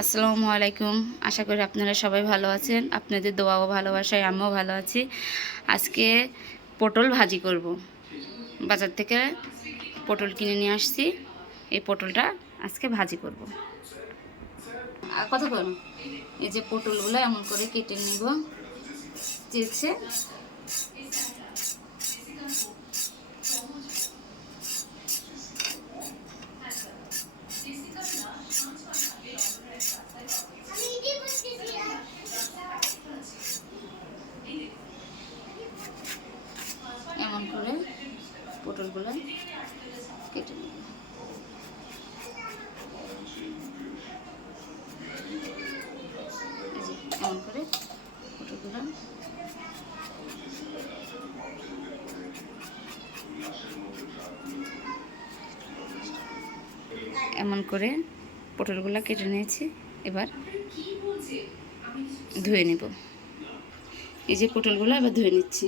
আসসালামু আলাইকুম। আশা করি আপনারা সবাই ভালো আছেন। আপনাদের দোয়া ও ভালোবাসায় আমিও ভালো আছি। আজকে পটল ভাজি করব। বাজার থেকে পটল কিনে নিয়ে আসছি। এই পটলটা আজকে ভাজি করব। আর কত করুন, এই যে পটলগুলো এমন করে কেটে নিব চিড়ছে। এমন করে পটলগুলো কেটে নেব। এমন করে পটলগুলো এমন করে পটলগুলো কেটে নিয়েছি। এবার ধুয়ে নেব। এই যে পটলগুলো এবার ধুয়ে নিচ্ছি।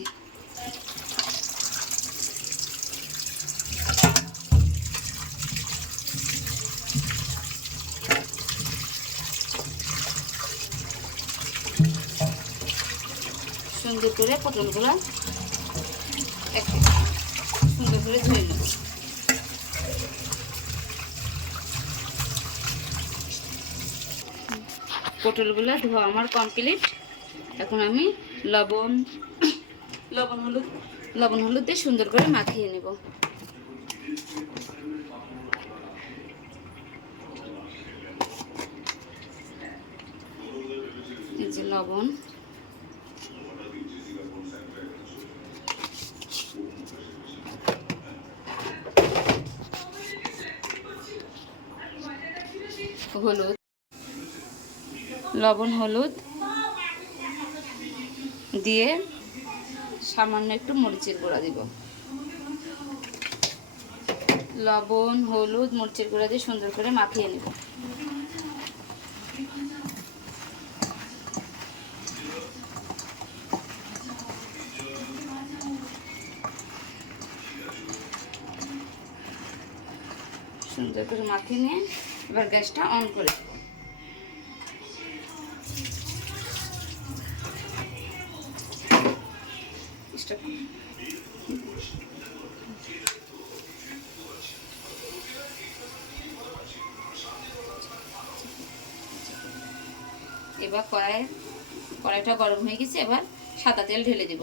সুন্দর করে পটলগুলো সুন্দর করে ধুয়ে নেব। পটলগুলো ধোয়া আমার কমপ্লিট। এখন আমি লবণ হলুদ দিয়ে সুন্দর করে মাখিয়ে নেব। এই যে লবণ, হলুদ দিয়ে সামান্য একটু মরিচের গুঁড়া দিব। লবণ, হলুদ, মরিচের গুঁড়া দিয়ে সুন্দর করে মাখিয়ে নেব। সুন্দর করে মাখিয়ে নিয়ে এবার গ্যাসটা অন করে দেব। এবার কড়াইটা গরম হয়ে গেছে। এবার সাদা তেল ঢেলে দেব।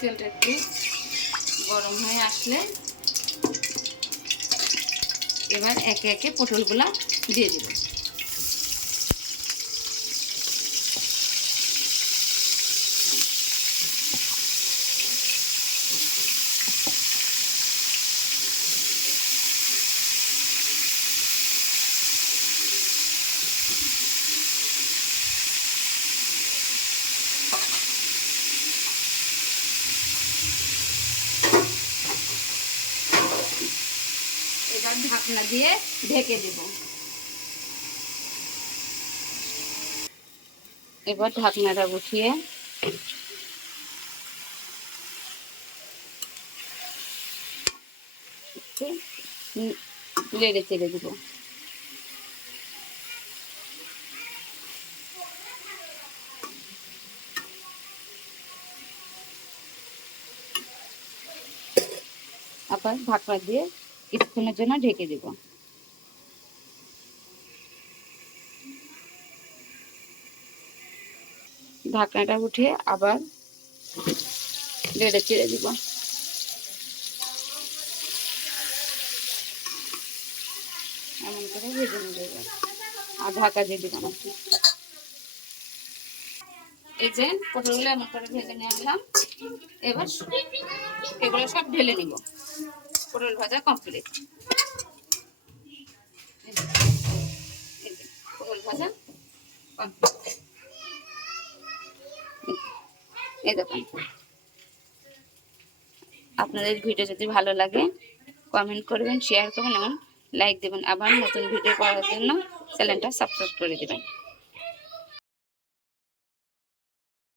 তেলটা একটু গরম হয়ে আসলে এবার একে একে পটলগুলা দিয়ে দেব। এবার ঢাকনা দিয়ে ঢেকে দেব। এবার ঢাকনাটা উঠিয়ে নেড়ে চেড়ে দেব। আবার ঢাকনা দিয়ে কিছুক্ষণের জন্য ঢেকে দেব। ঢাকনাটা উঠিয়ে আবার নেড়ে চেড়ে দিব। এমন করে ভেজে নেব আর ঢাকা দিয়ে দিলাম। এই যে পটলগুলো এমন করে ভেজে নিয়ে আসলাম। এবার এগুলো সব ঢেলে নিব। পটল ভাজা কমপ্লিট। পটল ভাজা কমপ্লিট। এই দেখুন, আপনাদের ভিডিও যদি ভালো লাগে কমেন্ট করবেন, শেয়ার করবেন এবং লাইক দেবেন, আবার নতুন ভিডিও পাওয়ার জন্য চ্যানেলটা সাবস্ক্রাইব করে দেবেন।